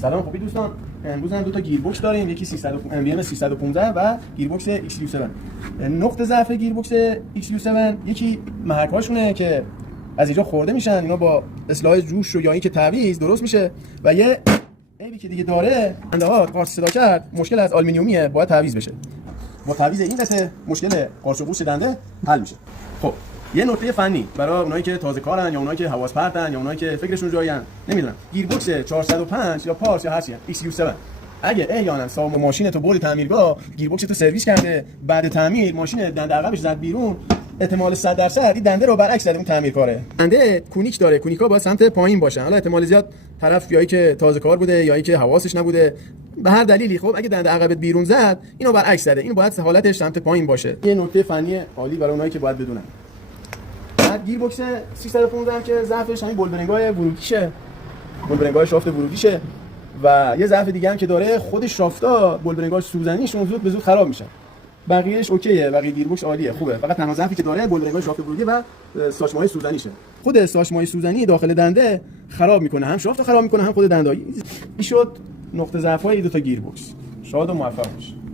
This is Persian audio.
سلام خوبی دوستان. امروز هم دو تا گیر بوکس داریم، یکی 300 MVM 315 و گیر بوکس XU7. نقطه ضعف گیر بوکس XU7 یکی محک‌هاشونه که از اینجا خورده میشن، اینا با اصلاح جوش و یا اینکه تعویض درست میشه و یه عیبی که دیگه داره اندهات قارچ صدا کرد، مشکل از آلومینیومیه، باید تعویض بشه. با تعویض این قطعه مشکل قارچ و قوش دنده حل میشه. خب یه نکته فنی برای اونایی که تازه کارن یا اونایی که حواس پرتن یا اونایی که فکرشون جایین، نمیدونم، گیر بوکس 405 یا پارس یا هر چی XU7 اگه احیانا سام ماشین تو بردی تعمیرگاه، گیر بوکس تو سرویس کرده، بعد تعمیر ماشین دنده عقبش زد بیرون، احتمال 100% این دنده رو برعکس زده اون تعمیرکاره. دنده کونیک داره، کونیکا باید سمت پایین باشن. حالا احتمال زیاد طرف یایی که تازه کار بوده یا اینکه حواسش نبوده، به هر دلیلی خب اگه دنده عقبت بیرون زد اینو برعکس زده، اینو باید حالتش سمت پایین باشه. یه نکته فنی عالی برای اونایی که باید بدونن. بعد گیر بوکس 315 که ضعفش همین بولبرینگ‌های ورودیشه، بولبرینگ‌های شافت ورودیشه و یه ضعف دیگه هم که داره، خود شافتا بولبرینگ‌های سوزنیشون زود به زود خراب میشن. بقیه‌اش اوکیه، بقیه گیر بوکس عالیه، خوبه. فقط تنها ضعفی که داره بولبرینگ‌های شافت ورودی و ساچمه‌های سوزنیشه. خود ساچمه‌های سوزنی داخل دنده خراب میکنه، هم شافت خراب میکنه هم خود دنده. این شد نقطه ضعف‌های دو تا گیر بوکس. شاد و موفق باشید.